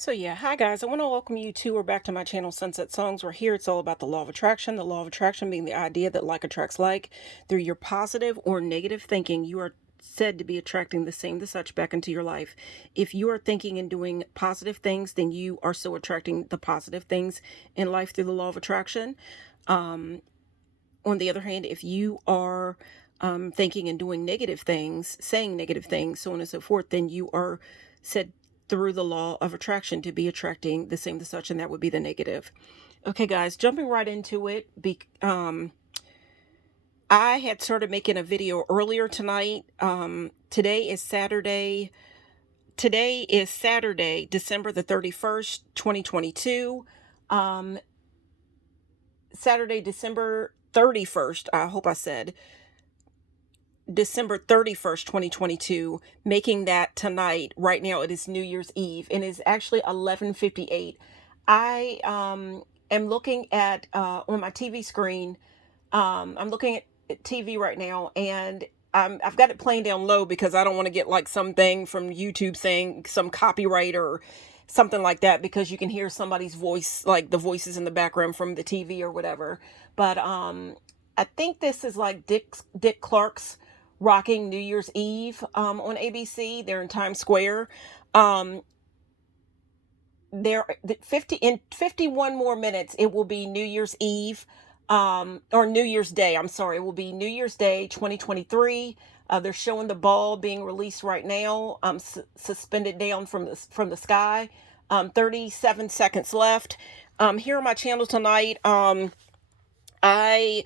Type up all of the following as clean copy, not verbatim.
So yeah, hi guys. I want to welcome you to or back to my channel, Sunset Songs. We're here. It's all about the law of attraction. The law of attraction being the idea that like attracts like. Through your positive or negative thinking, you are said to be attracting the same, the such back into your life. If you are thinking and doing positive things, then you are so attracting the positive things in life through the law of attraction. On the other hand, if you are thinking and doing negative things, saying negative things, so on and so forth, then you are said through the law of attraction to be attracting the same, the such, and that would be the negative. Okay, guys, jumping right into it. I had started making a video earlier tonight. Today is Saturday. Today is Saturday, December the 31st, 2022. Saturday, December 31st. I hope I said December 31st, 2022, making that tonight. Right now it is New Year's Eve and it's actually 11:58. I am looking at on my TV screen. I'm looking at TV right now, and I've got it playing down low because I don't want to get like something from YouTube saying some copyright or something like that, because you can hear somebody's voice, like the voices in the background from the TV or whatever. But I think this is like Dick Clark's Rocking New Year's Eve on ABC. They're in Times Square. Um, there 50 in 51 more minutes it will be New Year's Eve, or New Year's Day. I'm sorry, it will be New Year's Day 2023. They're showing the ball being released right now, suspended down from the sky. 37 seconds left. Here on my channel tonight, I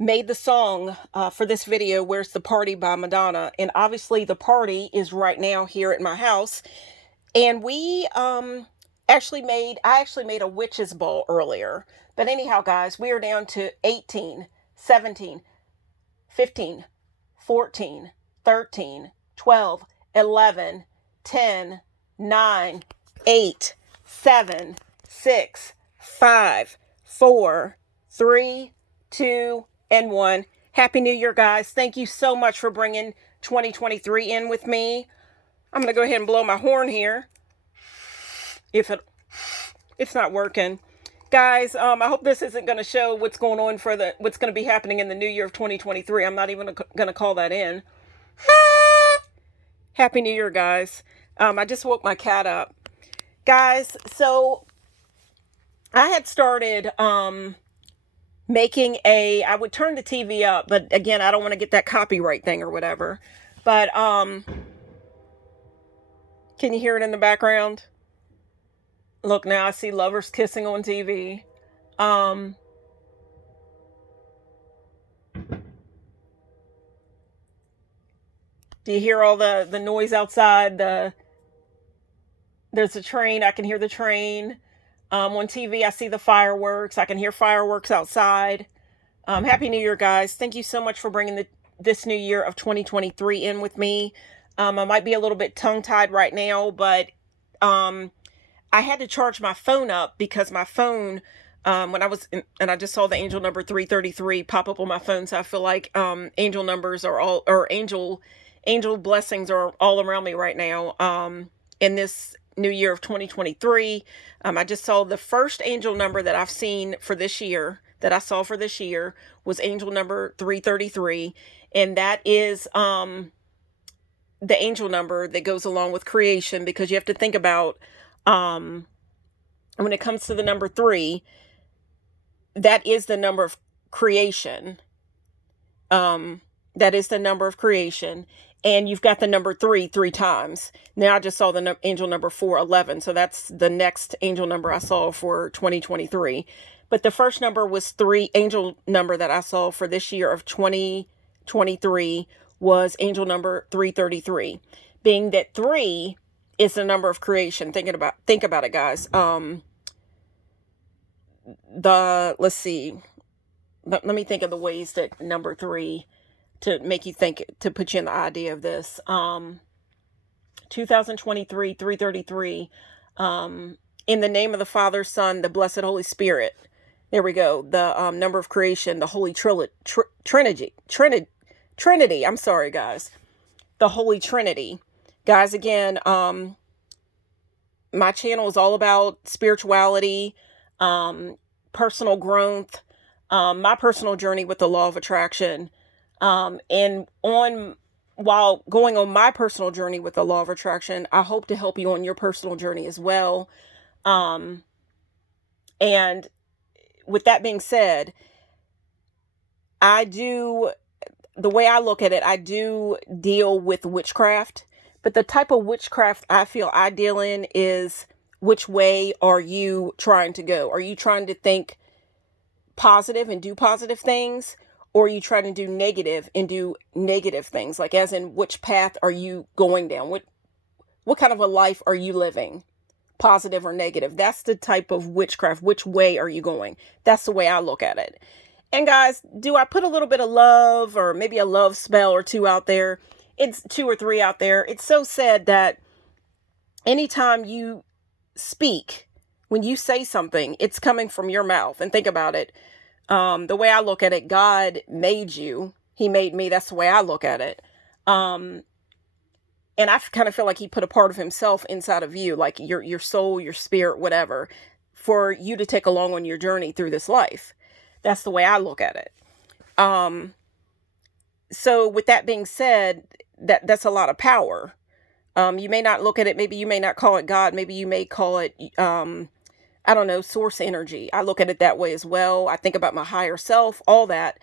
made the song for this video, Where's the Party by Madonna. And obviously the party is right now here at my house. And I actually made a witch's ball earlier. But anyhow, guys, we are down to 18, 17, 15, 14, 13, 12, 11, 10, 9, 8, 7, 6, 5, 4, 3, 2, and 1. Happy New Year, guys. Thank you so much for bringing 2023 in with me. I'm going to go ahead and blow my horn here. If it's not working. Guys, I hope this isn't going to show what's going on for what's going to be happening in the new year of 2023. I'm not even going to call that in. Happy New Year, guys. I just woke my cat up. Guys, so I had started I would turn the TV up, but again, I don't want to get that copyright thing or whatever. But can you hear it in the background? Look, now I see lovers kissing on TV. Do you hear all the noise outside? There's a train. I can hear the train. On TV, I see the fireworks. I can hear fireworks outside. Happy New Year, guys. Thank you so much for bringing this new year of 2023 in with me. I might be a little bit tongue-tied right now, but I had to charge my phone up because my phone, when I was and I just saw the angel number 333 pop up on my phone. So I feel like angel numbers are all, or angel blessings are all around me right now. In this new year of 2023, I just saw the first angel number that I've seen for this year, that I saw for this year, was angel number 333, and that is the angel number that goes along with creation, because you have to think about, when it comes to the number 3, that is the number of creation. That is the number of creation. And you've got the number 3 times. Now I just saw the angel number 411. So that's the next angel number I saw for 2023. But the first number was 3. Angel number that I saw for this year of 2023 was angel number 333. Being that 3 is the number of creation. Think about it, guys. Let's see. Let me think of the ways that number 3, to make you think, to put you in the idea of this. 2023, 333. In the name of the Father, Son, the Blessed Holy Spirit. There we go. The number of creation, the Holy Trinity. I'm sorry, guys. The Holy Trinity. Guys, again, My channel is all about spirituality, personal growth, my personal journey with the law of attraction. And on while going on my personal journey with the law of attraction, I hope to help you on your personal journey as well. Um, and with that being said, I do, the way I look at it, I do deal with witchcraft, but the type of witchcraft I feel I deal in is, which way are you trying to go? Are you trying to think positive and do positive things? Or are you trying to do negative and do negative things? Like, as in, which path are you going down? What kind of a life are you living? Positive or negative? That's the type of witchcraft. Which way are you going? That's the way I look at it. And guys, do I put a little bit of love or maybe a love spell or two out there? It's 2 or 3 out there. It's so sad that anytime you speak, when you say something, it's coming from your mouth. And think about it. The way I look at it, God made you. He made me. That's the way I look at it. And I kind of feel like he put a part of himself inside of you, like your soul, your spirit, whatever, for you to take along on your journey through this life. That's the way I look at it. So with that being said, that's a lot of power. You may not look at it, maybe you may not call it God, maybe you may call it, I don't know, source energy. I look at it that way as well. I think about my higher self, all that.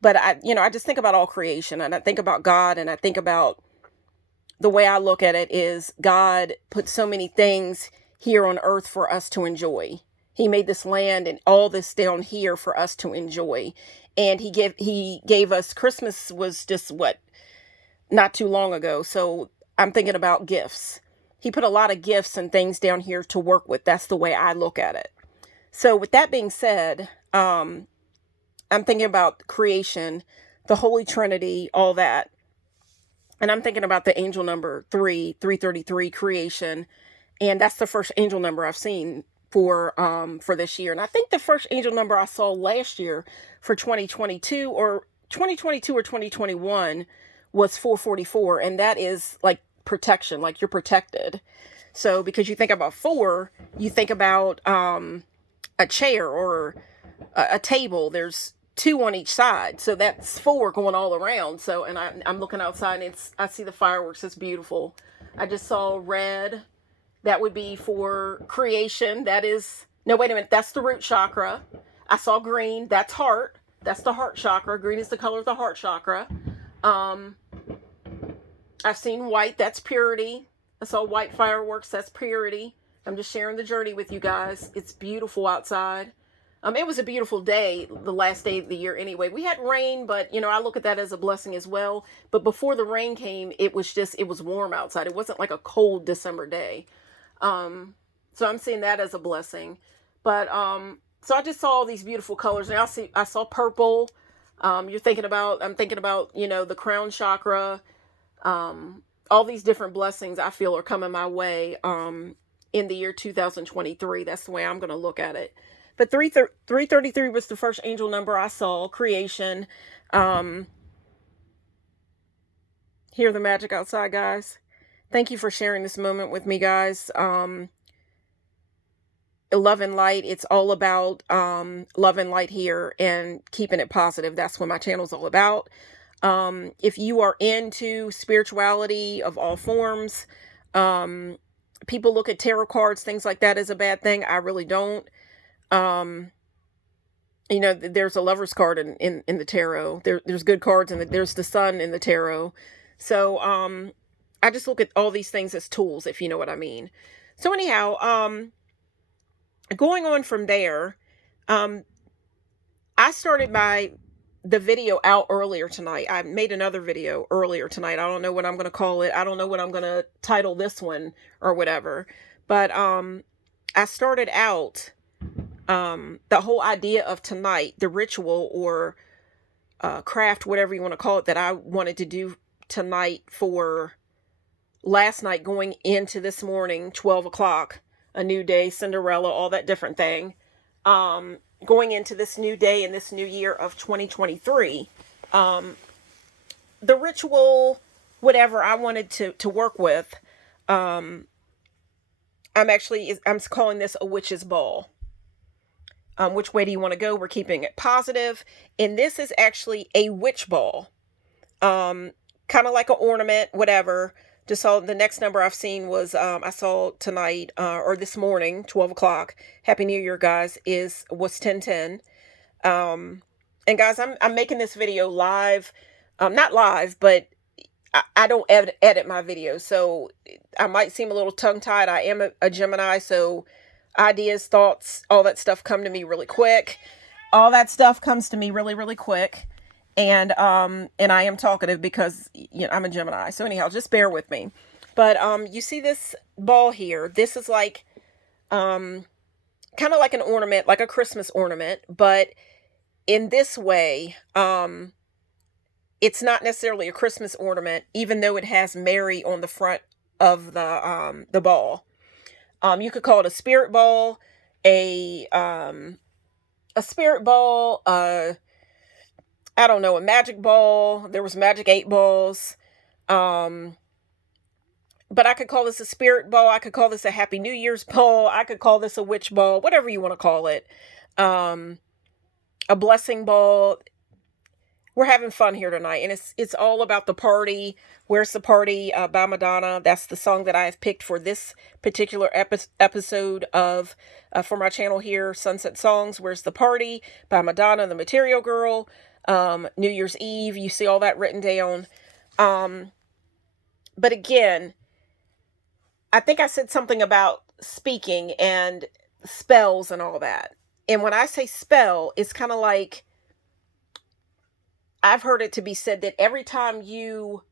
But I just think about all creation, and I think about God, and I think about, the way I look at it is, God put so many things here on earth for us to enjoy. He made this land and all this down here for us to enjoy. And he gave us, Christmas was just not too long ago. So I'm thinking about gifts. He put a lot of gifts and things down here to work with. That's the way I look at it. So with that being said, I'm thinking about creation, the Holy Trinity, all that. And I'm thinking about the angel number 333, creation. And that's the first angel number I've seen for this year. And I think the first angel number I saw last year for 2022 or 2021 was 444. And that is like protection, like you're protected. So because you think about 4, you think about a chair or a table. There's 2 on each side, so that's 4 going all around. So, and I'm looking outside, and I see the fireworks. It's beautiful. I just saw red. That would be for creation. That is, no, wait a minute, that's the root chakra. I saw green. That's heart. That's the heart chakra. Green is the color of the heart chakra. I've seen white. That's purity. I saw white fireworks. That's purity. I'm just sharing the journey with you guys. It's beautiful outside. It was a beautiful day, the last day of the year anyway. We had rain, but, I look at that as a blessing as well. But before the rain came, it was warm outside. It wasn't like a cold December day. So I'm seeing that as a blessing. But, so I just saw all these beautiful colors. And I saw purple. I'm thinking about, the crown chakra. All these different blessings I feel are coming my way, in the year 2023. That's the way I'm going to look at it. But 333 was the first angel number I saw, creation. Hear the magic outside, guys. Thank you for sharing this moment with me, guys. Love and light. It's all about love and light here and keeping it positive. That's what my channel's all about. If you are into spirituality of all forms, people look at tarot cards, things like that as a bad thing. I really don't. There's a lover's card in the tarot. There's good cards, and there's the sun in the tarot. So, I just look at all these things as tools, if you know what I mean. So anyhow, going on from there, I started the video out earlier tonight. I made another video earlier tonight. I don't know what I'm going to call it. I don't know what I'm going to title this one or whatever. But, I started out, the whole idea of tonight, the ritual or craft, whatever you want to call it, that I wanted to do tonight for last night going into this morning, 12 o'clock, a new day, Cinderella, all that different thing. Going into this new day and this new year of 2023, the ritual, whatever I wanted to work with, I I'm calling this a witch's ball. Which way do you want to go? We're keeping it positive. And this is actually a witch ball. Kind of like an ornament, whatever. Just saw the next number I've seen was, I saw tonight, or this morning, 12 o'clock. Happy New Year, guys, was 1010. And guys, I'm making this video live. Not live, but I don't edit my videos. So I might seem a little tongue-tied. I am a Gemini, so ideas, thoughts, all that stuff come to me really quick. All that stuff comes to me really, really quick. And I am talkative because, I'm a Gemini. So anyhow, just bear with me. But you see this ball here. This is like kind of like an ornament, like a Christmas ornament, but in this way, it's not necessarily a Christmas ornament, even though it has Mary on the front of the ball. You could call it a spirit ball, a spirit ball, I don't know, a magic ball. There was magic 8 balls. But I could call this a spirit ball. I could call this a Happy New Year's ball. I could call this a witch ball, whatever you want to call it. A blessing ball. We're having fun here tonight, and it's all about the party. Where's the Party by Madonna. That's the song that I have picked for this particular episode of for my channel here, Sunset Songs. Where's the Party by Madonna, the Material Girl. New Year's Eve, you see all that written down. But again, I think I said something about speaking and spells and all that. And when I say spell, it's kind of like, I've heard it to be said that every time you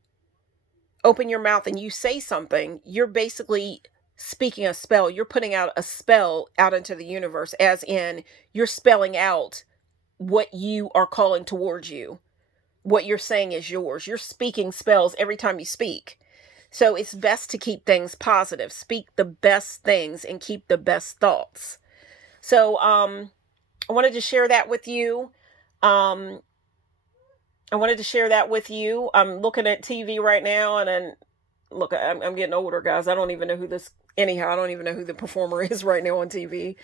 open your mouth and you say something, you're basically speaking a spell. You're putting out a spell out into the universe, as in you're spelling out what you are calling towards you. What you're saying is yours. You're speaking spells every time you speak. So it's best to keep things positive. Speak the best things and keep the best thoughts. So I wanted to share that with you. I'm looking at TV right now, and then look, I'm getting older, guys. I don't even know who the performer is right now on TV.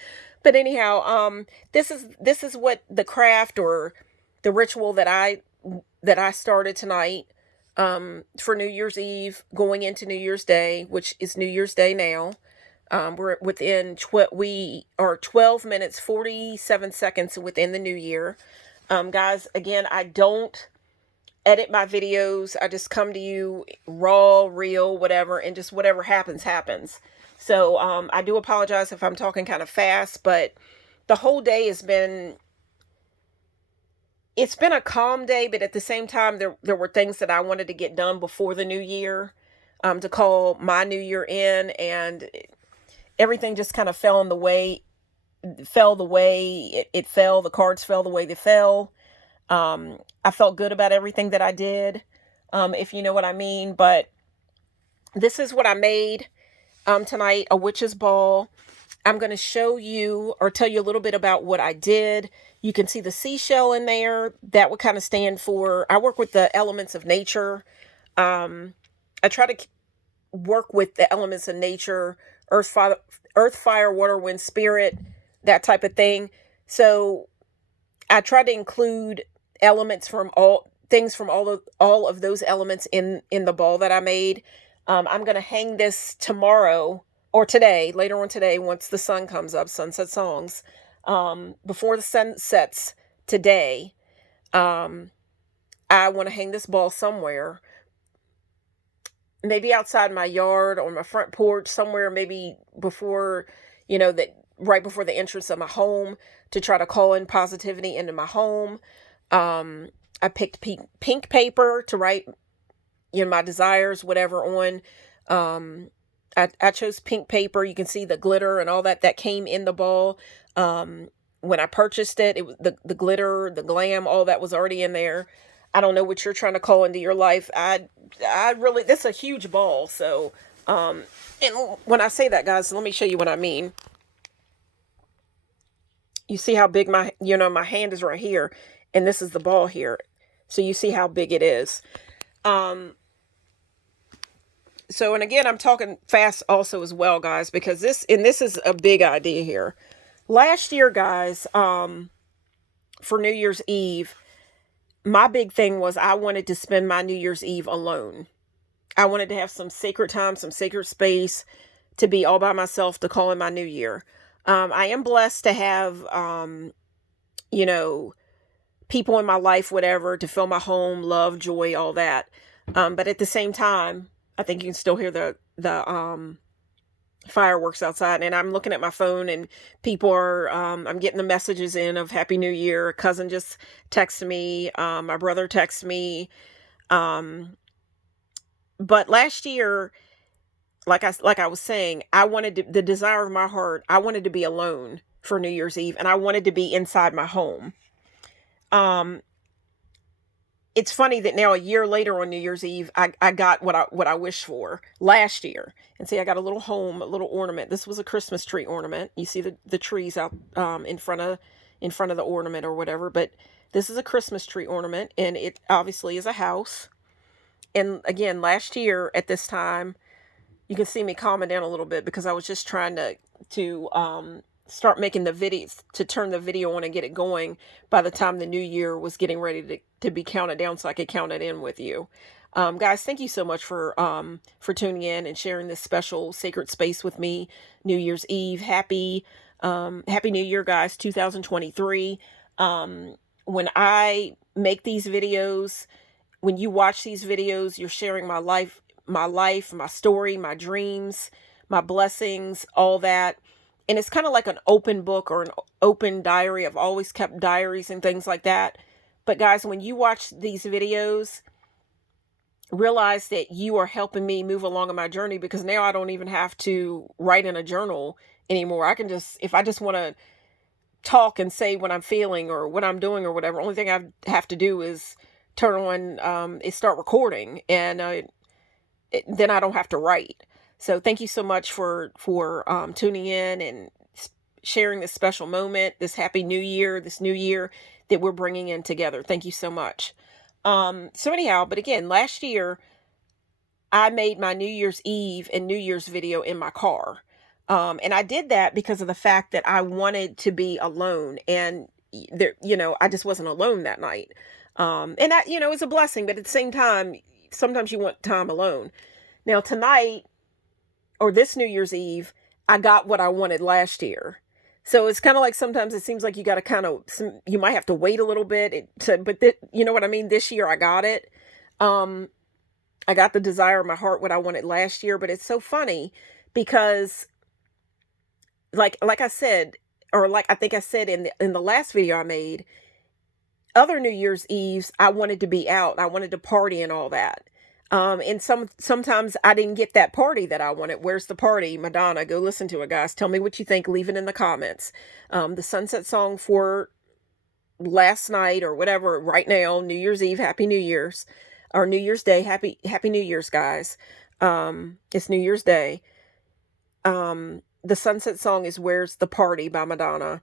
But anyhow, this is what the craft or the ritual that I started tonight for New Year's Eve, going into New Year's Day, which is New Year's Day now. We are 12 minutes 47 seconds within the new year. Guys, again, I don't edit my videos. I just come to you raw, real, whatever, and just whatever happens. So I do apologize if I'm talking kind of fast, but the whole day it's been a calm day, but at the same time, there were things that I wanted to get done before the new year, to call my new year in, and everything just kind of fell the way it fell. The cards fell the way they fell. I felt good about everything that I did, if you know what I mean. But this is what I made tonight, a witch's ball. I'm going to show you or tell you a little bit about what I did. You can see the seashell in there. That would kind of stand for, I work with the elements of nature. I try to work with the elements of nature, earth, fire, water, wind, spirit, that type of thing. So I try to include elements from all of those elements in the ball that I made. I'm going to hang this tomorrow or today, later on today, once the sun comes up, Sunset Songs. Before the sun sets today, I want to hang this ball somewhere. Maybe outside my yard, on my front porch, somewhere, maybe before, right before the entrance of my home, to try to call in positivity into my home. I picked pink paper to write, my desires, whatever on. I chose pink paper. You can see the glitter and all that came in the ball. When I purchased it, it was the glitter, the glam, all that was already in there. I don't know what you're trying to call into your life. This is a huge ball. So, and when I say that, guys, let me show you what I mean. You see how big my hand is right here, and this is the ball here. So you see how big it is. So, and again, I'm talking fast also as well, guys, because this is a big idea here. Last year, guys, for New Year's Eve, my big thing was I wanted to spend my New Year's Eve alone. I wanted to have some sacred time, some sacred space to be all by myself to call in my new year. I am blessed to have, you know, people in my life, whatever, to fill my home, love, joy, all that. But at the same time, I think you can still hear the fireworks outside, and I'm looking at my phone, and people are, I'm getting the messages in of Happy New Year. A cousin just texted me, my brother texted me. But last year, like I was saying, I wanted to, the desire of my heart, I wanted to be alone for New Year's Eve, and I wanted to be inside my home. Um, it's funny that now a year later on New Year's Eve, I got what I wished for last year. And see, I got a little home, a little ornament. This was a Christmas tree ornament. You see the trees out in front of the ornament or whatever, but this is a Christmas tree ornament, and it obviously is a house. And again, last year at this time, you can see me calming down a little bit because I was just trying to start making the videos, to turn the video on and get it going by the time the new year was getting ready to be counted down so I could count it in with you. Guys, thank you so much for tuning in and sharing this special sacred space with me. New Year's Eve. Happy New Year, guys, 2023. When I make these videos, when you watch these videos, you're sharing my life, my story, my dreams, my blessings, all that. And it's kind of like an open book or an open diary. I've always kept diaries and things like that. But guys, when you watch these videos, realize that you are helping me move along in my journey, because now I don't even have to write in a journal anymore. I can just, if I just want to talk and say what I'm feeling or what I'm doing or whatever, only thing I have to do is turn on, is start recording, and then I don't have to write. So thank you so much for tuning in and sharing this special moment, this happy new year, this new year that we're bringing in together. Thank you so much. So anyhow, but again, last year I made my New Year's Eve and New Year's video in my car. And I did that because of the fact that I wanted to be alone, and there, I just wasn't alone that night. And that, it's a blessing, but at the same time, sometimes you want time alone. Now tonight, or this New Year's Eve, I got what I wanted last year. So it's kind of like sometimes it seems like you got to you might have to wait a little bit but you know what I mean? This year I got it. I got the desire of my heart, what I wanted last year, but it's so funny because like I said, or like I think I said in the last video I made, other New Year's Eves, I wanted to be out. I wanted to party and all that. And sometimes I didn't get that party that I wanted. Where's the party? Madonna, go listen to it, guys. Tell me what you think. Leave it in the comments. The sunset song for last night or whatever, right now, New Year's Eve, Happy New Year's, or New Year's Day, Happy New Year's, guys. It's New Year's Day. The sunset song is Where's the Party by Madonna,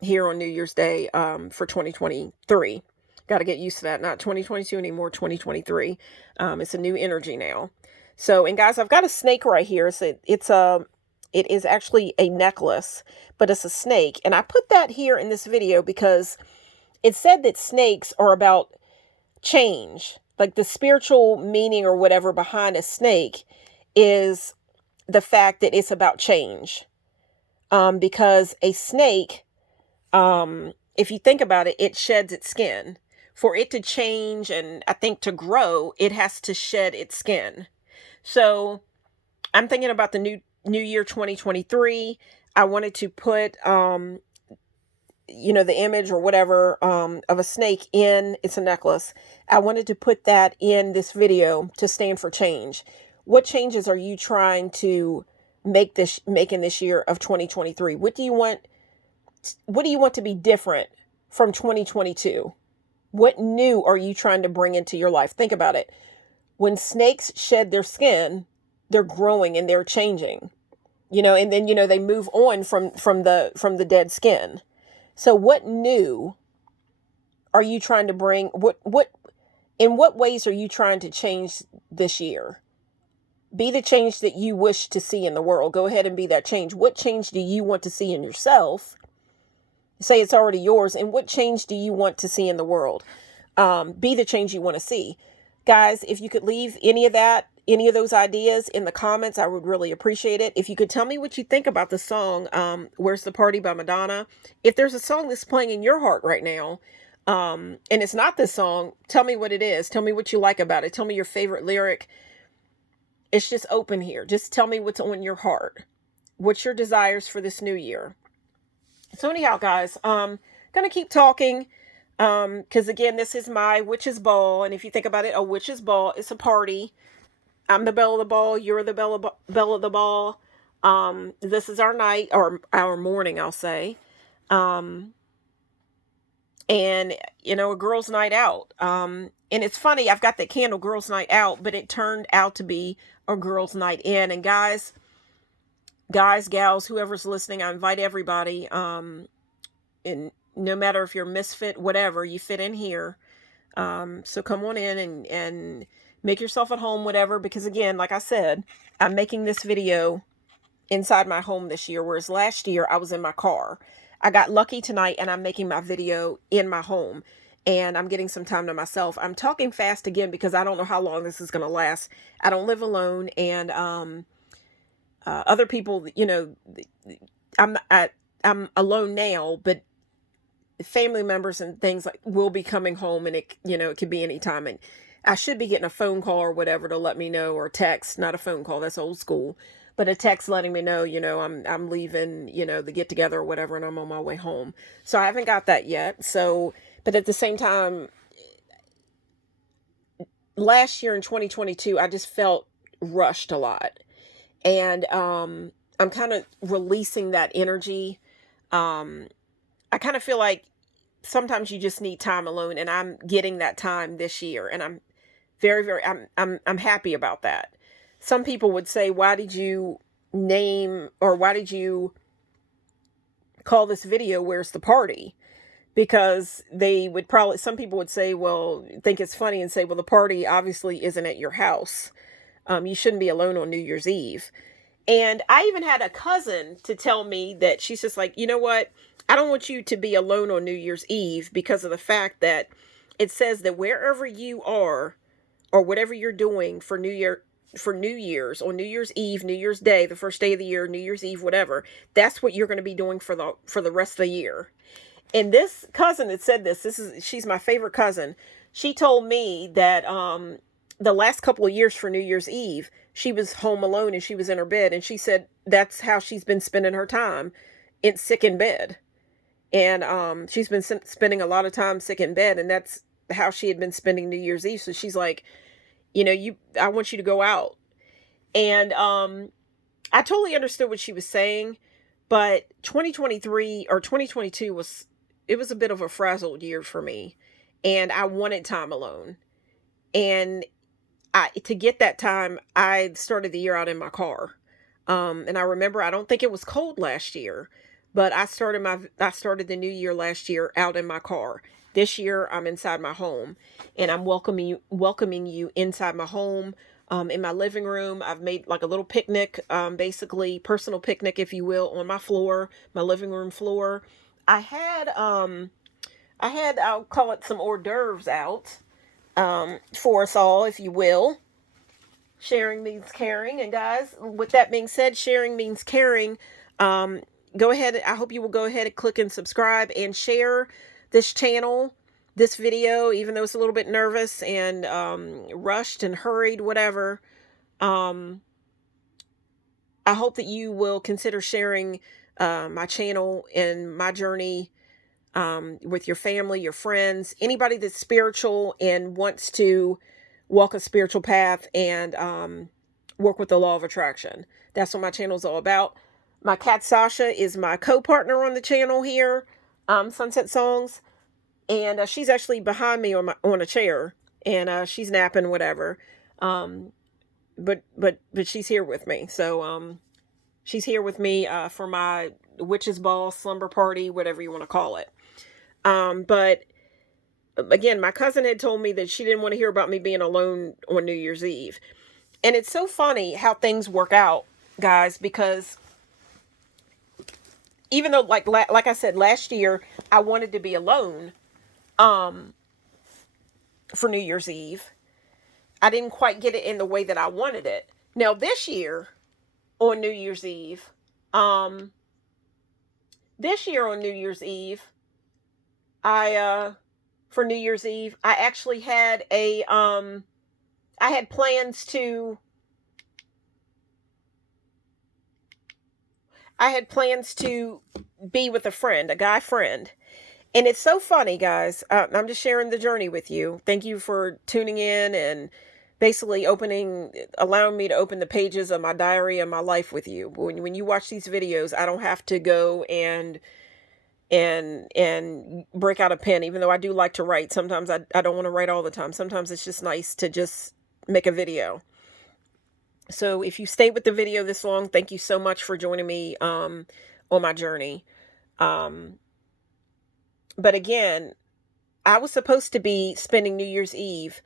here on New Year's Day, for 2023. Got to get used to that. Not 2022 anymore, 2023. It's a new energy now. So, and guys, I've got a snake right here. It is actually a necklace, but it's a snake. And I put that here in this video because it said that snakes are about change. Like the spiritual meaning or whatever behind a snake is the fact that it's about change. Because a snake, if you think about it, it sheds its skin. For it to change and I think to grow, it has to shed its skin. So I'm thinking about the new year 2023. I wanted to put, the image or whatever, of a snake it's a necklace. I wanted to put that in this video to stand for change. What changes are you trying to make in this year of 2023? What do you want to be different from 2022? What new are you trying to bring into your life? Think about it. When snakes shed their skin, they're growing and they're changing, and then, they move on from the dead skin. So what new are you trying to bring? What In what ways are you trying to change this year? Be the change that you wish to see in the world. Go ahead and be that change. What change do you want to see in yourself? Say it's already yours. And what change do you want to see in the world? Be the change you want to see. Guys, if you could leave any of those ideas in the comments, I would really appreciate it. If you could tell me what you think about the song, Where's the Party by Madonna. If there's a song that's playing in your heart right now, and it's not this song, tell me what it is. Tell me what you like about it. Tell me your favorite lyric. It's just open here. Just tell me what's on your heart. What's your desires for this new year? So anyhow, guys, gonna keep talking. Because again, this is my witch's ball. And if you think about it, a witch's ball is a party. I'm the belle of the ball. You're the belle of the ball. This is our night, or our morning, I'll say. And, a girls' night out. And it's funny, I've got the candle girls' night out, but it turned out to be a girls' night in. And guys, gals, whoever's listening, I invite everybody. And no matter if you're misfit, whatever, you fit in here. So come on in and make yourself at home, whatever. Because again, like I said, I'm making this video inside my home this year, whereas last year I was in my car. I got lucky tonight and I'm making my video in my home and I'm getting some time to myself. I'm talking fast again because I don't know how long this is going to last. I don't live alone, and other people, I'm alone now, but family members and things like will be coming home, and it could be any time, and I should be getting a phone call or whatever to let me know, or text, not a phone call, that's old school, but a text letting me know, I'm leaving, the get together or whatever, and I'm on my way home. So I haven't got that yet. So, but at the same time, last year in 2022, I just felt rushed a lot, and I'm kind of releasing that energy. I kind of feel like sometimes you just need time alone, and I'm getting that time this year, and I'm very, very, I'm happy about that. Some people would say, why did you call this video Where's the Party? Because some people would say, well, think it's funny and say, well, the party obviously isn't at your house. You shouldn't be alone on New Year's Eve. And I even had a cousin to tell me that she's just like, you know what? I don't want you to be alone on New Year's Eve because of the fact that it says that wherever you are or whatever you're doing for New Year's, on New Year's Eve, New Year's Day, the first day of the year, New Year's Eve, whatever, that's what you're going to be doing for the rest of the year. And this cousin that said she's my favorite cousin. She told me that the last couple of years for New Year's Eve, she was home alone and she was in her bed, and she said that's how she's been spending her time, sick in bed. And she's been spending a lot of time sick in bed, and that's how she had been spending New Year's Eve. So she's like, I want you to go out. And I totally understood what she was saying, but 2023 or 2022 was a bit of a frazzled year for me, and I wanted time alone. And to get that time, I started the year out in my car. And I remember, I don't think it was cold last year, but I started the new year last year out in my car. This year I'm inside my home, and I'm welcoming you inside my home, in my living room. I've made like a little picnic, basically personal picnic, if you will, on my floor, my living room floor. I had, I'll call it some hors d'oeuvres out, for us all, if you will. Sharing means caring. And guys, with that being said, sharing means caring. Go ahead. I hope you will go ahead and click and subscribe and share this channel, this video, even though it's a little bit nervous and rushed and hurried, whatever. I hope that you will consider sharing my channel and my journey with your family, your friends, anybody that's spiritual and wants to walk a spiritual path and work with the law of attraction. That's what my channel is all about. My cat Sasha is my co-partner on the channel here, Sunset Songs, and she's actually behind me on a chair, and she's napping, whatever. But she's here with me. So she's here with me for my witch's ball, slumber party, whatever you want to call it. But again, my cousin had told me that she didn't want to hear about me being alone on New Year's Eve. And it's so funny how things work out, guys, because even though, like I said, last year I wanted to be alone um, for New Year's Eve, I didn't quite get it in the way that I wanted it. Now this year on New Year's Eve, um, on New Year's Eve, I for New Year's Eve, I actually had I had plans to be with a friend, a guy friend. And it's so funny, guys. I'm just sharing the journey with you. Thank you for tuning in and basically allowing me to open the pages of my diary and my life with you. When you watch these videos, I don't have to go and break out a pen, even though I do like to write. Sometimes I don't want to write all the time. Sometimes it's just nice to just make a video. So if you stayed with the video this long, thank you so much for joining me on my journey. Um, but again, I was supposed to be spending New Year's Eve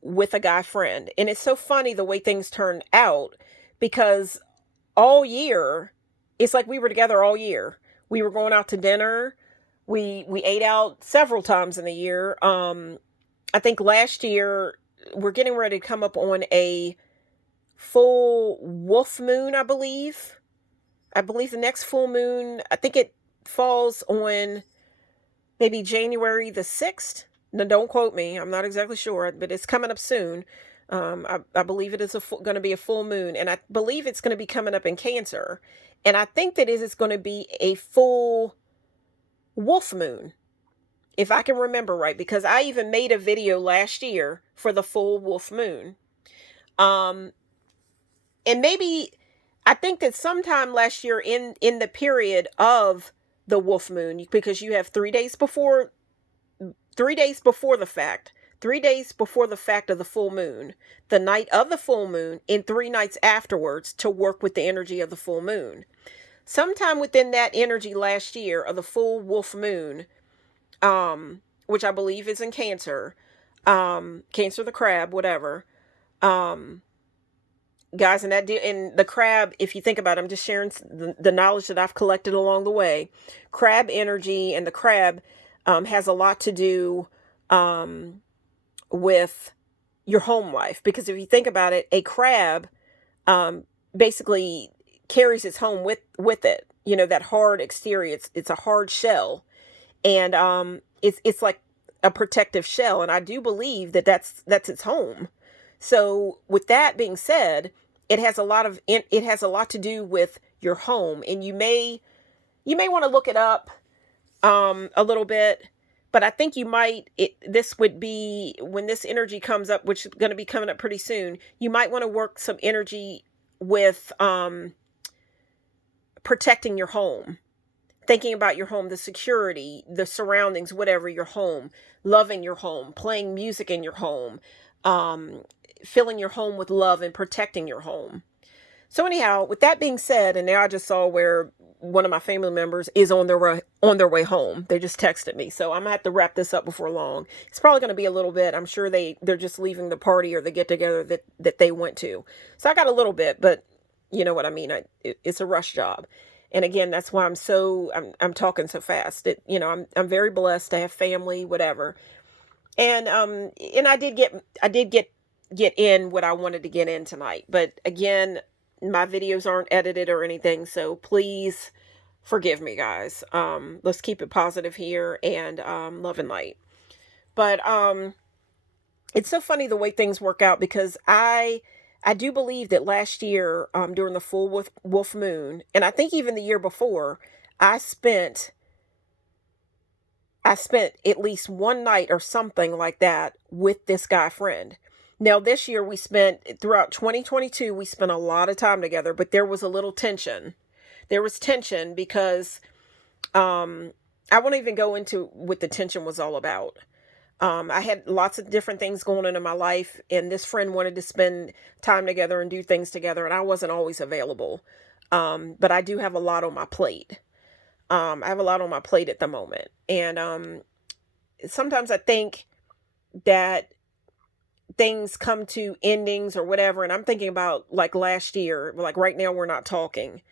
with a guy friend. And it's so funny the way things turned out, because all year, it's like we were together all year. We were going out to dinner. We ate out several times in the year. I think last year we're getting ready to come up on a full wolf moon, I believe. I believe the next full moon, I think it falls on maybe January the 6th. Now, don't quote me. I'm not exactly sure, but it's coming up soon. I believe it is going to be a full moon, and I believe it's going to be coming up in Cancer. And I think that it is going to be a full wolf moon, if I can remember right, because I even made a video last year for the full wolf moon. Um, and maybe I think that sometime last year in the period of the wolf moon, because you have 3 days before the fact, 3 days before the fact of the full moon, the night of the full moon, and 3 nights afterwards to work with the energy of the full moon. Sometime within that energy last year of the full wolf moon, which I believe is in Cancer, Cancer the crab, whatever. Um, Guys, and the crab, if you think about it, I'm just sharing the knowledge that I've collected along the way. Crab energy, and the crab has a lot to do with your home life, because if you think about it, a crab um, basically carries its home with it. You know, that hard exterior. It's a hard shell, and it's like a protective shell, and I do believe that that's its home. So with that being said, it has a lot to do with your home, and you may want to look it up a little bit, but I think this would be when this energy comes up, which is going to be coming up pretty soon. You might want to work some energy with protecting your home, thinking about your home, the security, the surroundings, whatever, your home, loving your home, playing music in your home, um, filling your home with love and protecting your home. So anyhow, with that being said, and now I just saw where one of my family members is on their way home. They just texted me, so I'm gonna have to wrap this up before long. It's probably gonna be a little bit. I'm sure they're just leaving the party or the get together that they went to. So I got a little bit, but you know what I mean. It's a rush job, and again, that's why I'm talking so fast. I'm very blessed to have family, whatever, and I did get in what I wanted to get in tonight, but again, my videos aren't edited or anything, so please forgive me, guys. Let's keep it positive here, and love and light. But it's so funny the way things work out, because I do believe that last year, during the full wolf moon, and I think even the year before, I spent at least one night or something like that with this guy friend. Now, this year throughout 2022, we spent a lot of time together, but there was a little tension. There was tension because I won't even go into what the tension was all about. I had lots of different things going on in my life, and this friend wanted to spend time together and do things together, and I wasn't always available. But I do have a lot on my plate. I have a lot on my plate at the moment. And sometimes I think that things come to endings or whatever. And I'm thinking about like last year, like right now we're not talking.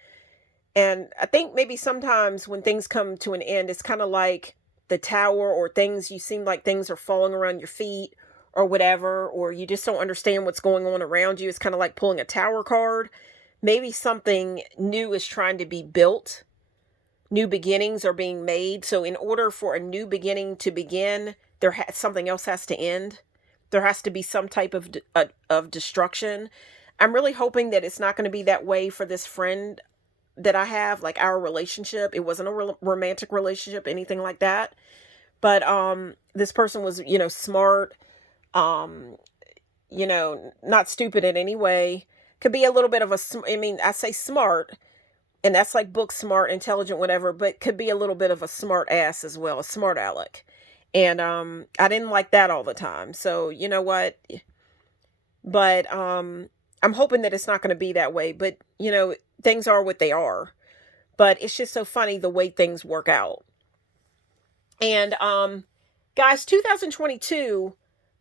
And I think maybe sometimes when things come to an end, it's kind of like the tower, or things, you seem like things are falling around your feet or whatever, or you just don't understand what's going on around you. It's kind of like pulling a tower card. Maybe something new is trying to be built. New beginnings are being made. So in order for a new beginning to begin, something else has to end. There has to be some type of destruction. I'm really hoping that it's not going to be that way for this friend that I have, like our relationship. It wasn't a romantic relationship, anything like that. But this person was, smart, um, not stupid in any way. Could be a little bit of I say smart, and that's like book smart, intelligent, whatever, but could be a little bit of a smart ass as well, a smart aleck. And I didn't like that all the time. So, you know what? But I'm hoping that it's not going to be that way. But, things are what they are. But it's just so funny the way things work out. And guys, 2022,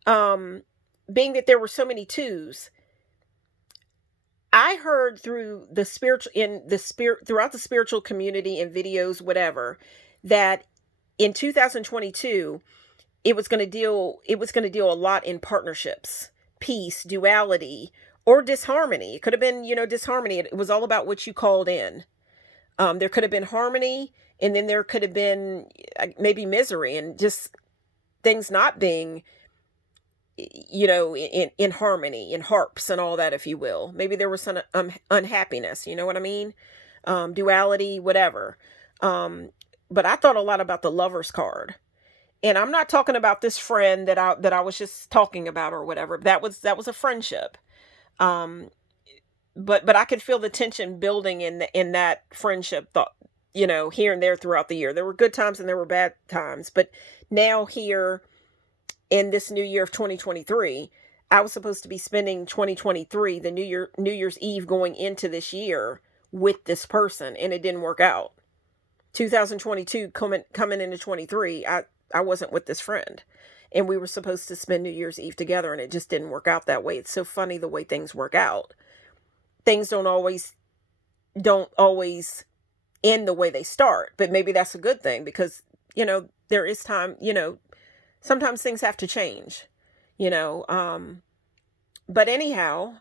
being that there were so many twos, I heard through throughout the spiritual community and videos, whatever, that in 2022 it was going to deal a lot in partnerships, peace, duality, or disharmony. It could have been, disharmony. It was all about what you called in. There could have been harmony, and then there could have been maybe misery, and just things not being, in harmony, in harps and all that, if you will. Maybe there was some unhappiness, you know what I mean? Duality, whatever. But I thought a lot about the Lover's card. And I'm not talking about this friend that I was just talking about or whatever. That was a friendship. Um, but I could feel the tension building in that friendship thought, here and there throughout the year. There were good times and there were bad times, but now here in this new year of 2023, I was supposed to be spending 2023, the New Year's Eve, going into this year with this person, and it didn't work out. 2022 coming into 23, I wasn't with this friend, and we were supposed to spend New Year's Eve together, and it just didn't work out that way. It's so funny the way things work out. Things don't always end the way they start, but maybe that's a good thing, because there is time, sometimes things have to change, but anyhow,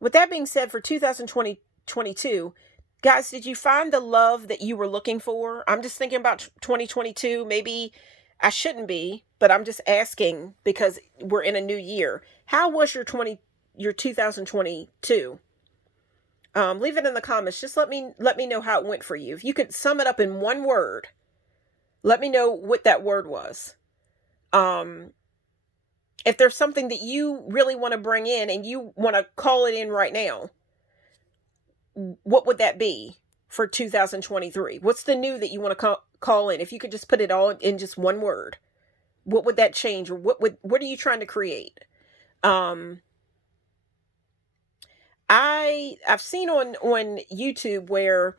with that being said, for 2022, guys, did you find the love that you were looking for? I'm just thinking about 2022. Maybe I shouldn't be, but I'm just asking because we're in a new year. How was your 2022? Leave it in the comments. Just let me know how it went for you. If you could sum it up in one word, let me know what that word was. If there's something that you really want to bring in and you want to call it in right now, what would that be for 2023? What's the new that you want to call in? If you could just put it all in just one word, what would that change? Or what are you trying to create? I've seen on YouTube where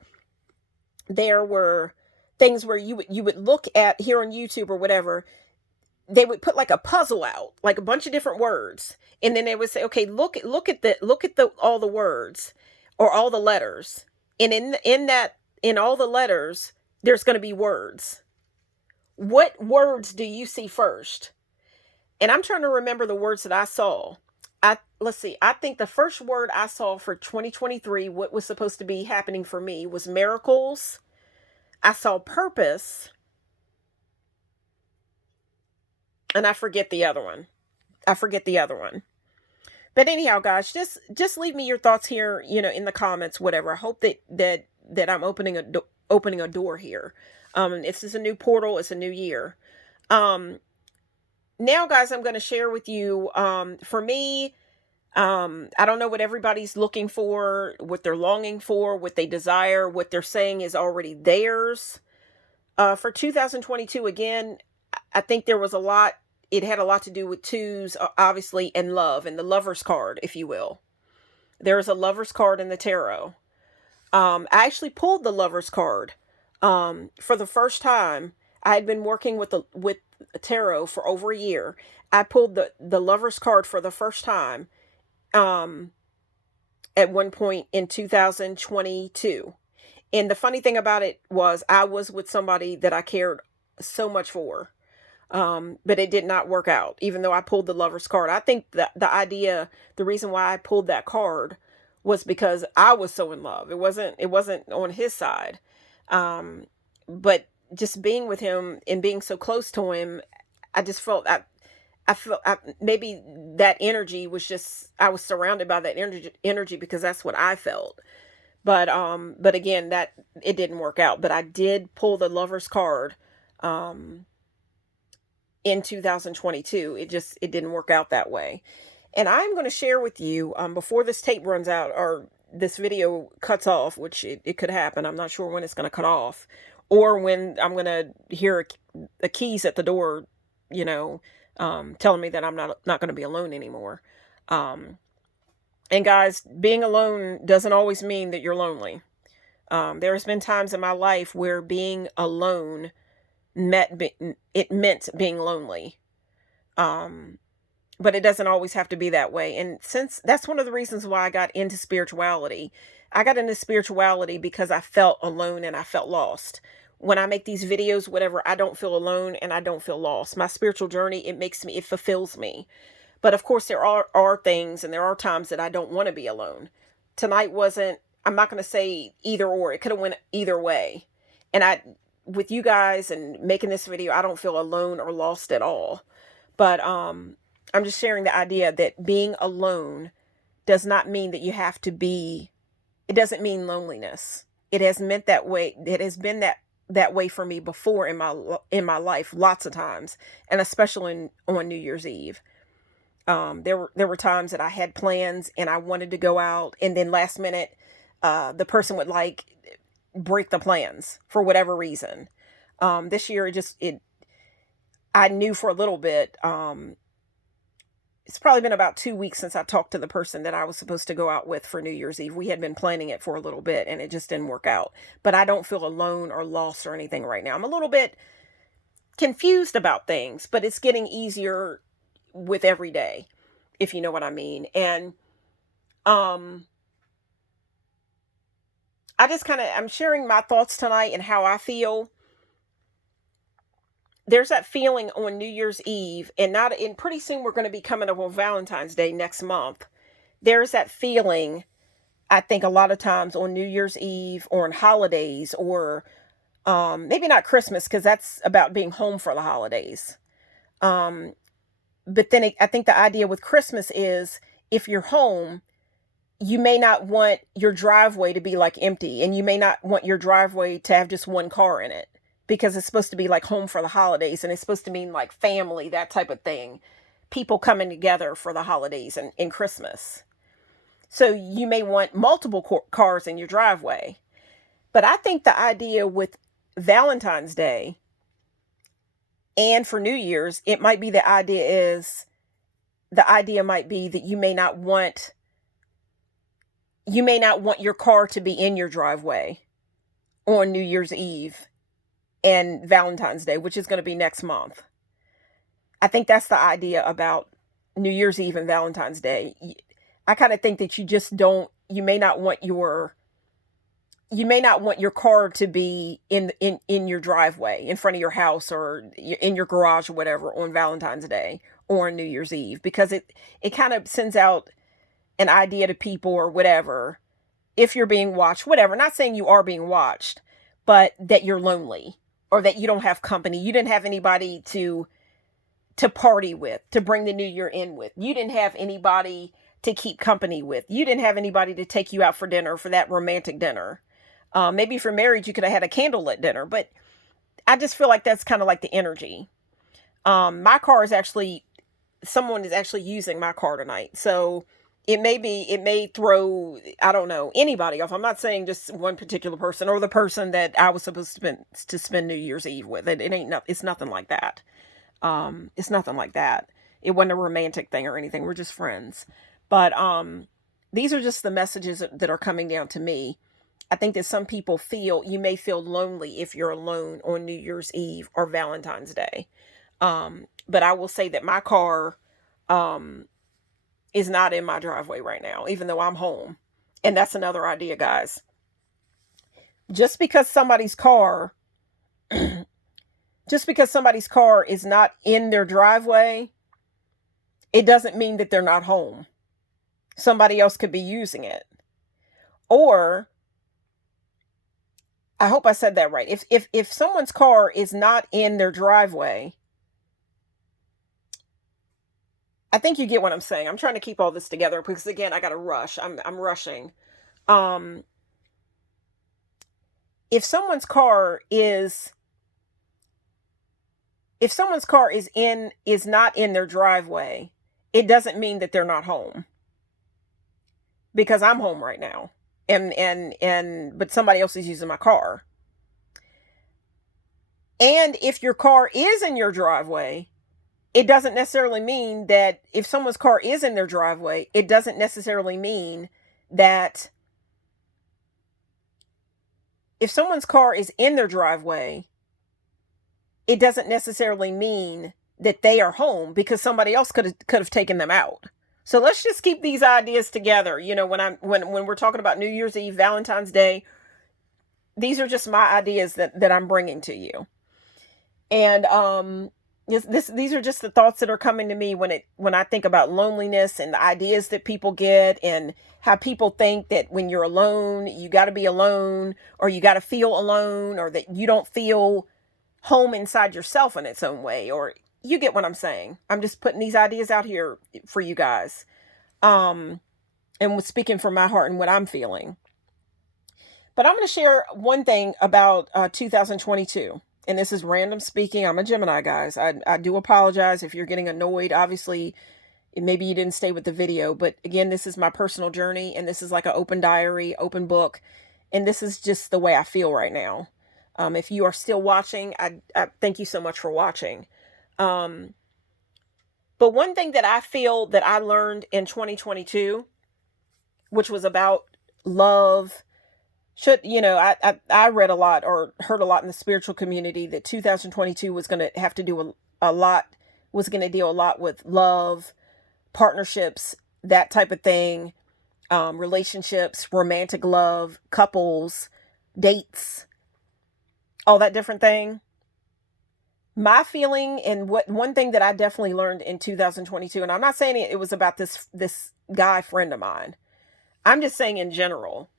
there were things where you would look at here on YouTube or whatever. They would put like a puzzle out, like a bunch of different words, and then they would say, okay, look at all the words or all the letters, and in all the letters there's going to be words. What words do you see first? And I'm trying to remember the words that I saw. Let's see. I think the first word I saw for 2023, what was supposed to be happening for me, was miracles. I saw purpose. And I forget the other one. But anyhow, guys, just leave me your thoughts here, in the comments, whatever. I hope that I'm opening a door here. This is a new portal. It's a new year. Now, guys, I'm going to share with you, for me, I don't know what everybody's looking for, what they're longing for, what they desire, what they're saying is already theirs. For 2022, again, I think there was a lot. It had a lot to do with twos, obviously, and love, and the Lover's card, if you will. There is a Lover's card in the tarot. I actually pulled the Lover's card for the first time. I had been working with tarot for over a year. I pulled the Lover's card for the first time um at one point in 2022. And the funny thing about it was I was with somebody that I cared so much for. But it did not work out, even though I pulled the Lover's card. I think that the reason why I pulled that card was because I was so in love. It wasn't on his side. But just being with him and being so close to him, I just felt maybe that energy was just, I was surrounded by that energy because that's what I felt. But again, that it didn't work out. But I did pull the Lover's card um in 2022. It didn't work out that way. And I'm going to share with you, before this tape runs out or this video cuts off, which it could happen. I'm not sure when it's going to cut off or when I'm going to hear a keys at the door, you know, telling me that I'm not going to be alone anymore. And guys, being alone doesn't always mean that you're lonely. There's been times in my life where being alone it meant being lonely. Um, but it doesn't always have to be that way. And since that's one of the reasons why I got into spirituality, I got into spirituality because I felt alone and I felt lost. When I make these videos, whatever, I don't feel alone and I don't feel lost. My spiritual journey, it fulfills me. But of course, there are things and there are times that I don't want to be alone. Tonight wasn't, I'm not going to say either or. It could have went either way. And with you guys and making this video, I don't feel alone or lost at all. But I'm just sharing the idea that being alone does not mean that you have to be, it doesn't mean loneliness. It has meant that way. It has been that way for me before in my life, lots of times, and especially on New Year's Eve. There were times that I had plans and I wanted to go out, and then last minute, the person would like break the plans for whatever reason. This year, I knew for a little bit. It's probably been about 2 weeks since I talked to the person that I was supposed to go out with for New Year's Eve. We had been planning it for a little bit and it just didn't work out. But I don't feel alone or lost or anything right now. I'm a little bit confused about things, but it's getting easier with every day, if you know what I mean. And I'm sharing my thoughts tonight and how I feel. There's that feeling on New Year's Eve, and pretty soon we're going to be coming up on Valentine's Day next month. There's that feeling, I think, a lot of times on New Year's Eve or on holidays, or maybe not Christmas, because that's about being home for the holidays. But then I think the idea with Christmas is if you're home, you may not want your driveway to be like empty, and you may not want your driveway to have just one car in it, because it's supposed to be like home for the holidays and it's supposed to mean like family, that type of thing. People coming together for the holidays and Christmas. So you may want multiple cars in your driveway. But I think the idea with Valentine's Day and for New Year's, the idea might be that you may not want your car to be in your driveway on New Year's Eve and Valentine's Day, which is going to be next month. I think that's the idea about New Year's Eve and Valentine's Day. I kind of think that you may not want your car to be in your driveway, in front of your house or in your garage or whatever on Valentine's Day or on New Year's Eve, because it kind of sends out an idea to people or whatever, if you're being watched, whatever. Not saying you are being watched, but that you're lonely or that you don't have company. You didn't have anybody to party with, to bring the new year in with. You didn't have anybody to keep company with. You didn't have anybody to take you out for dinner, for that romantic dinner. Maybe if you're married, you could have had a candlelit dinner, but I just feel like that's kind of like the energy. My car is someone is actually using my car tonight. So it may throw, I don't know, anybody off. I'm not saying just one particular person or the person that I was supposed to spend New Year's Eve with. It's nothing like that. It's nothing like that. It wasn't a romantic thing or anything. We're just friends. But these are just the messages that are coming down to me. I think that some people you may feel lonely if you're alone on New Year's Eve or Valentine's Day. But I will say that my car um, is not in my driveway right now, even though I'm home. And that's another idea, guys. Just because somebody's car, just because somebody's car is not in their driveway, it doesn't mean that they're not home. Somebody else could be using it. Or, I hope I said that right. If someone's car is not in their driveway, I think you get what I'm saying. I'm trying to keep all this together because again, I got to rush. I'm rushing. Um, if someone's car is is not in their driveway, it doesn't mean that they're not home. Because I'm home right now. But somebody else is using my car. And if your car is in your driveway, it doesn't necessarily mean that if someone's car is in their driveway, it doesn't necessarily mean that if someone's car is in their driveway, it doesn't necessarily mean that they are home because somebody else could have taken them out. So let's just keep these ideas together. You know, when we're talking about New Year's Eve, Valentine's Day, these are just my ideas that I'm bringing to you. And these are just the thoughts that are coming to me when I think about loneliness and the ideas that people get and how people think that when you're alone, you got to be alone or you got to feel alone or that you don't feel home inside yourself in its own way, or you get what I'm saying. I'm just putting these ideas out here for you guys. And speaking from my heart and what I'm feeling. But I'm going to share one thing about 2022. And this is random speaking. I'm a Gemini, guys. I do apologize if you're getting annoyed. Obviously, maybe you didn't stay with the video. But again, this is my personal journey. And this is like an open diary, open book. And this is just the way I feel right now. If you are still watching, I thank you so much for watching. But one thing that I feel that I learned in 2022, which was about love, I read a lot or heard a lot in the spiritual community that 2022 was going to have to do was going to deal a lot with love, partnerships, that type of thing, relationships, romantic love, couples, dates, all that different thing. My feeling and one thing that I definitely learned in 2022, and I'm not saying it was about this guy friend of mine. I'm just saying in general,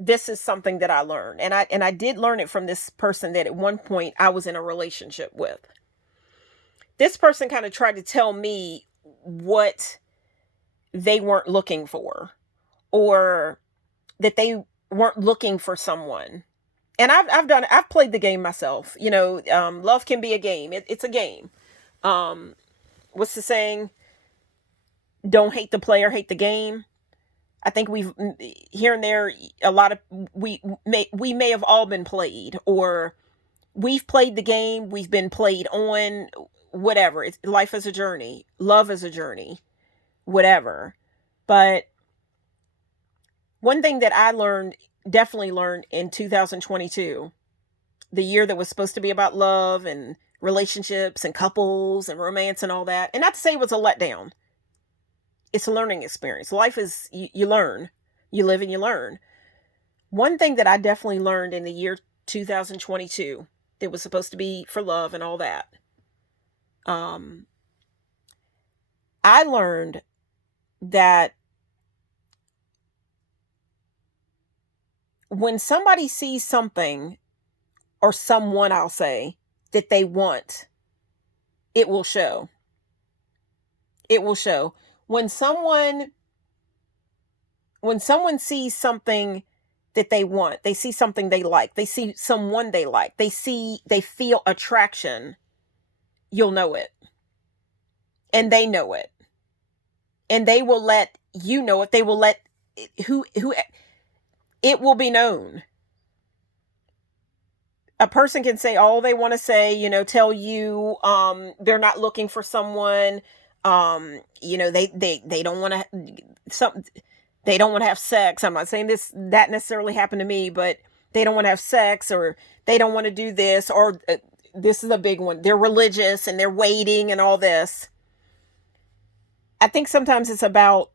this is something that I learned. And I did learn it from this person that at one point I was in a relationship with. This person kind of tried to tell me what they weren't looking for, or that they weren't looking for someone. And I've played the game myself. Love can be a game. It's a game. What's the saying? Don't hate the player, hate the game. I think we've here and there a lot of we may have all been played, or we've played the game, we've been played on, whatever. Life is a journey, love is a journey, whatever. But one thing that I definitely learned in 2022, the year that was supposed to be about love and relationships and couples and romance and all that, and not to say it was a letdown. It's a learning experience. Life is, you learn, you live and you learn. One thing that I definitely learned in the year 2022 that was supposed to be for love and all that, I learned that when somebody sees something or someone, I'll say, that they want, it will show. It will show. When someone sees something that they want, they see something they like, they see someone they like, they feel attraction, you'll know it. And they know it. And they will let you know it. They will let it will be known. A person can say all they want to say, tell you they're not looking for someone, they don't want to They don't want to have sex. I'm not saying that necessarily happened to me, but they don't want to have sex, or they don't want to do this, or this is a big one. They're religious and they're waiting and all this. I think sometimes it's about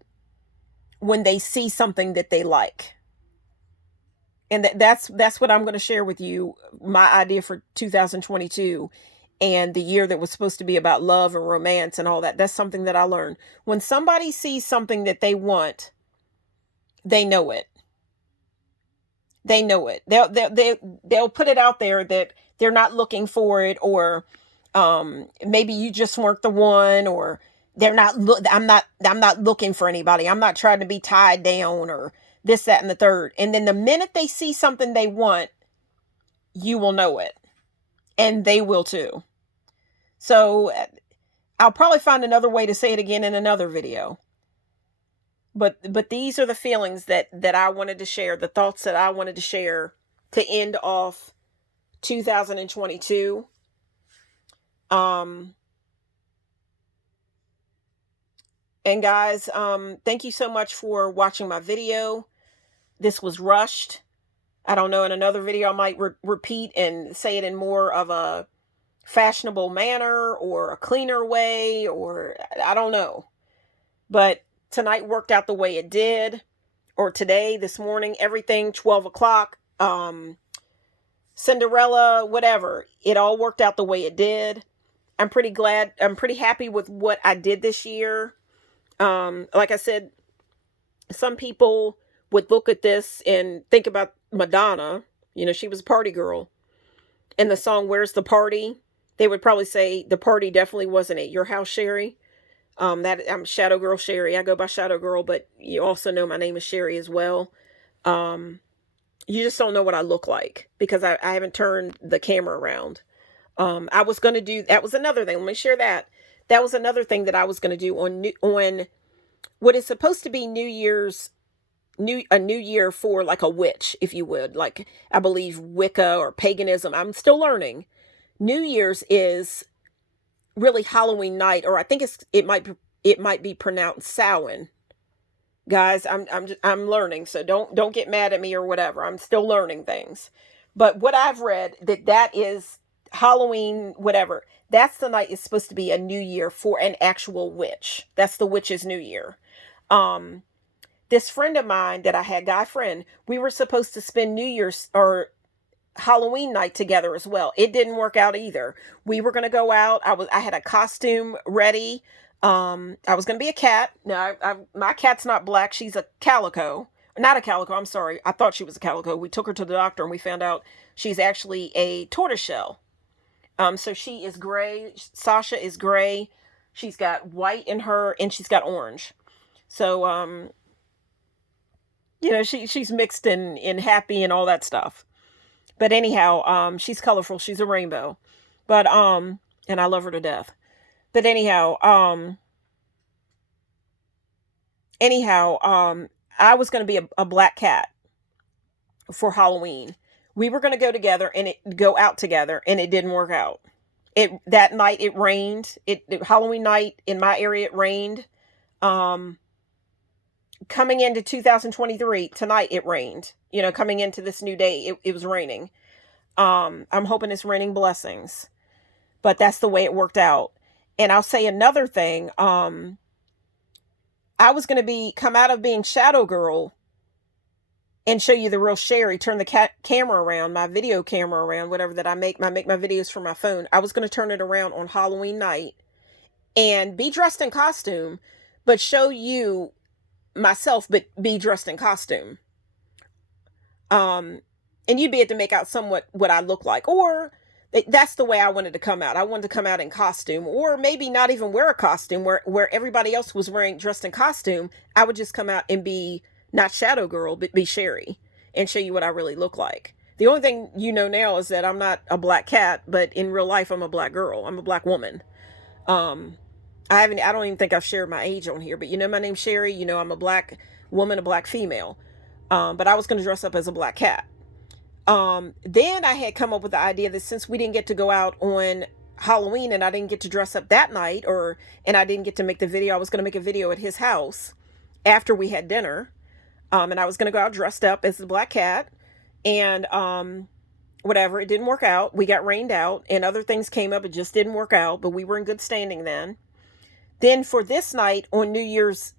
when they see something that they like. And that's what I'm going to share with you, my idea for 2022 and the year that was supposed to be about love and romance and all that. That's something that I learned. When somebody sees something that they want, they know it. They know it. They'll put it out there that they're not looking for it, or maybe you just weren't the one, or I'm not looking for anybody. I'm not trying to be tied down, or this, that, and the third. And then the minute they see something they want, you will know it, and they will too. So I'll probably find another way to say it again in another video. But these are the feelings that I wanted to share, the thoughts that I wanted to share to end off 2022. And guys, thank you so much for watching my video. This was rushed. I don't know, in another video I might repeat and say it in more of a fashionable manner or a cleaner way, or I don't know. But tonight worked out the way it did, or today, this morning, everything, 12 o'clock, Cinderella, whatever. It all worked out the way it did. I'm pretty glad. I'm pretty happy with what I did this year. Like I said, some people would look at this and think about Madonna. You know, she was a party girl. And the song, Where's the Party? They would probably say the party definitely wasn't at your house, Sherry. That I'm Shadow Girl Sherry. I go by Shadow Girl, but you also know my name is Sherry as well. You just don't know what I look like because I haven't turned the camera around. I was going to do, that was another thing. Let me share that. That was another thing that I was going to do on what is supposed to be New Year's, a new year for like a witch, if you would. Like, I believe Wicca or paganism. I'm still learning. New Year's is really Halloween night, or I think it might be pronounced Samhain. Guys, I'm learning, so don't get mad at me or whatever. I'm still learning things. But what I've read, that is Halloween, whatever. That's the night it's supposed to be a new year for an actual witch. That's the witch's new year. This friend of mine that I had, guy friend, we were supposed to spend New Year's or Halloween night together as well. It didn't work out either. We were going to go out. I had a costume ready. I was going to be a cat. No, my cat's not black. She's a calico. Not a calico. I'm sorry. I thought she was a calico. We took her to the doctor and we found out she's actually a tortoiseshell. So she is gray. Sasha is gray. She's got white in her and she's got orange. So, you know, she's mixed in happy and all that stuff. But anyhow, she's colorful. She's a rainbow. But, and I love her to death. But anyhow, I was going to be a black cat for Halloween. We were going to go together and go out together, and it didn't work out. That night it rained. Halloween night in my area, it rained. Coming into 2023, tonight it rained. You know, coming into this new day, it was raining. I'm hoping it's raining blessings. But that's the way it worked out. And I'll say another thing. I was going to come out of being Shadow Girl and show you the real Sherry, turn the camera around, my video camera around, whatever that I make my videos from my phone. I was going to turn it around on Halloween night and be dressed in costume, but show you myself, but be dressed in costume. And you'd be able to make out somewhat what I look like, or that's the way I wanted to come out. I wanted to come out in costume, or maybe not even wear a costume where everybody else was dressed in costume. I would just come out and be not Shadow Girl, but be Sherry and show you what I really look like. The only thing you know now is that I'm not a black cat, but in real life, I'm a black girl. I'm a black woman. I don't even think I've shared my age on here, but you know, my name's Sherry. You know, I'm a black woman, a black female. But I was going to dress up as a black cat. Then I had come up with the idea that since we didn't get to go out on Halloween and I didn't get to dress up that night, and I didn't get to make the video, I was going to make a video at his house after we had dinner. And I was going to go out dressed up as the Black Cat. And whatever, it didn't work out. We got rained out and other things came up. It just didn't work out, but we were in good standing then. Then for this night on New Year's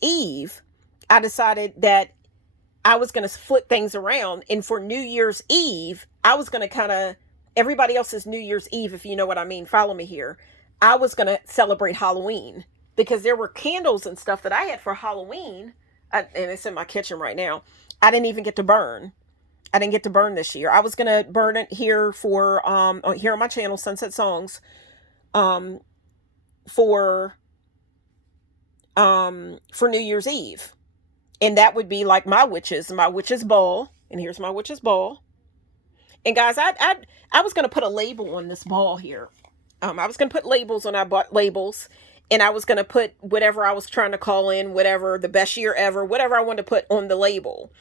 Eve, I decided that I was going to flip things around. And for New Year's Eve, I was going to kind of, everybody else's New Year's Eve, if you know what I mean, follow me here. I was going to celebrate Halloween because there were candles and stuff that I had for Halloween. And it's in my kitchen right now. I didn't even get to burn. I didn't get to burn this year. I was going to burn it here for, here on my channel, Sunset Songs, um, for New Year's Eve. And that would be like my witch's ball. And here's my witch's ball. And guys, I was going to put a label on this ball here. I was going to put labels on, I bought labels. And I was going to put whatever I was trying to call in, whatever, the best year ever, whatever I wanted to put on the label.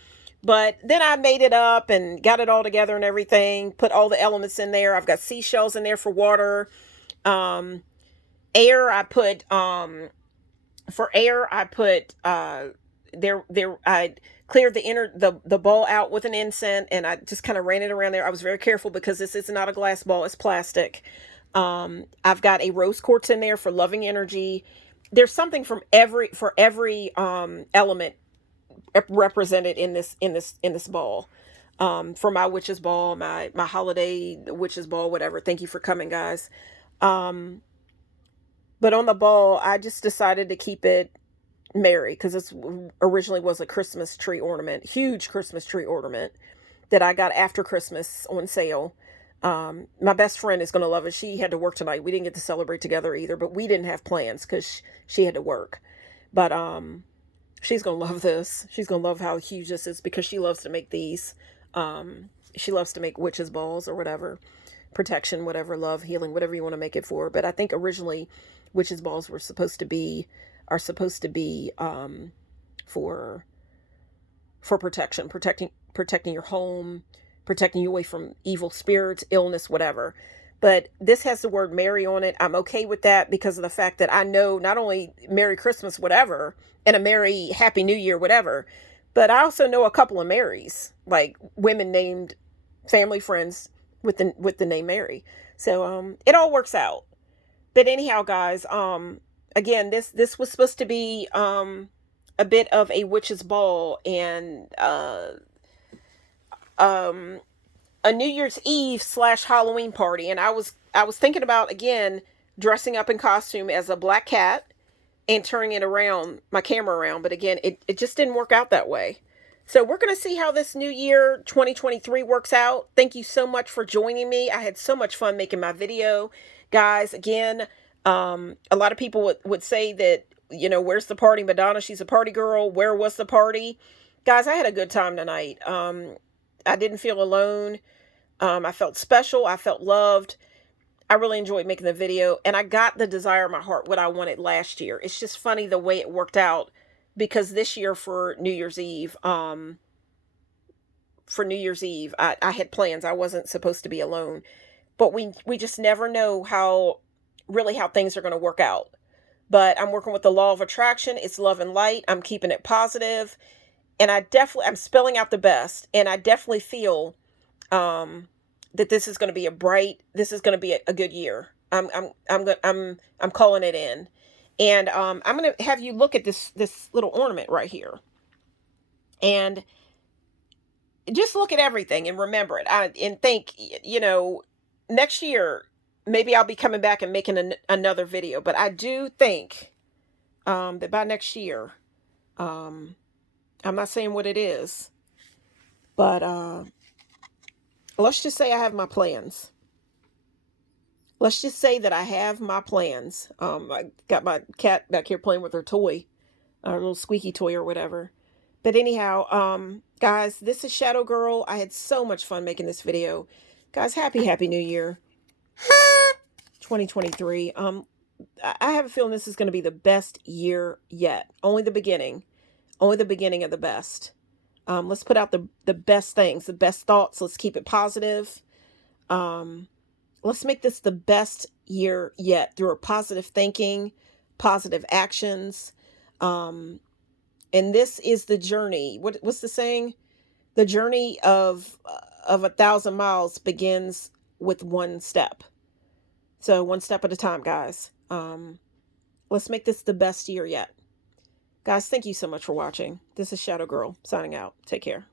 But then I made it up and got it all together and everything, put all the elements in there. I've got seashells in there for water. Air, I put, for air, I put, I cleared the ball out with an incense and I just kind of ran it around there. I was very careful because this is not a glass ball, it's plastic. I've got a rose quartz in there for loving energy. There's something for every element represented in this ball. For my witch's ball, my holiday witch's ball, whatever. Thank you for coming, guys. But on the ball, I just decided to keep it Mary because this originally was a Christmas tree ornament, huge Christmas tree ornament that I got after Christmas on sale. My best friend is going to love it. She had to work tonight. We didn't get to celebrate together either, but we didn't have plans because she had to work. But she's going to love this. She's going to love how huge this is because she loves to make these. She loves to make witches balls or whatever. Protection, whatever, love, healing, whatever you want to make it for. But I think originally witches balls are supposed to be for protection, protecting your home, protecting you away from evil spirits, illness, whatever. But this has the word Mary on it. I'm okay with that because of the fact that I know not only Merry Christmas, whatever, and a Merry Happy New Year, whatever, but I also know a couple of Marys, like women named family friends with the name Mary. So it all works out. But anyhow, guys, again, this was supposed to be a bit of a witch's ball and a New Year's Eve / Halloween party. And I was thinking about, again, dressing up in costume as a black cat and turning it around, my camera around. But again, it just didn't work out that way. So we're going to see how this new year 2023 works out. Thank you so much for joining me. I had so much fun making my video. Guys, again, a lot of people would say that, you know, where's the party? Madonna, she's a party girl. Where was the party? Guys, I had a good time tonight. I didn't feel alone. I felt special. I felt loved. I really enjoyed making the video. And I got the desire of my heart, what I wanted last year. It's just funny the way it worked out. Because this year for New Year's Eve, I had plans. I wasn't supposed to be alone. But we just never know how things are going to work out. But I'm working with the law of attraction. It's love and light. I'm keeping it positive. And I'm spelling out the best. And I definitely feel that this is going to be a good year. I'm calling it in. And I'm going to have you look at this little ornament right here. And just look at everything and remember it. And think, you know, next year, maybe I'll be coming back and making another video. But I do think that by next year, I'm not saying what it is. But let's just say I have my plans. Let's just say that I have my plans. I got my cat back here playing with her toy, our little squeaky toy or whatever. But anyhow, guys, this is Shadow Girl. I had so much fun making this video. Guys, happy New Year. 2023. I have a feeling this is going to be the best year yet. Only the beginning. Only the beginning of the best. Let's put out the best things, the best thoughts. Let's keep it positive. Let's make this the best year yet through our positive thinking, positive actions. And this is the journey. What's the saying? The journey of 1,000 miles begins with one step. So one step at a time, guys. Let's make this the best year yet. Guys, thank you so much for watching. This is Shadow Girl signing out. Take care.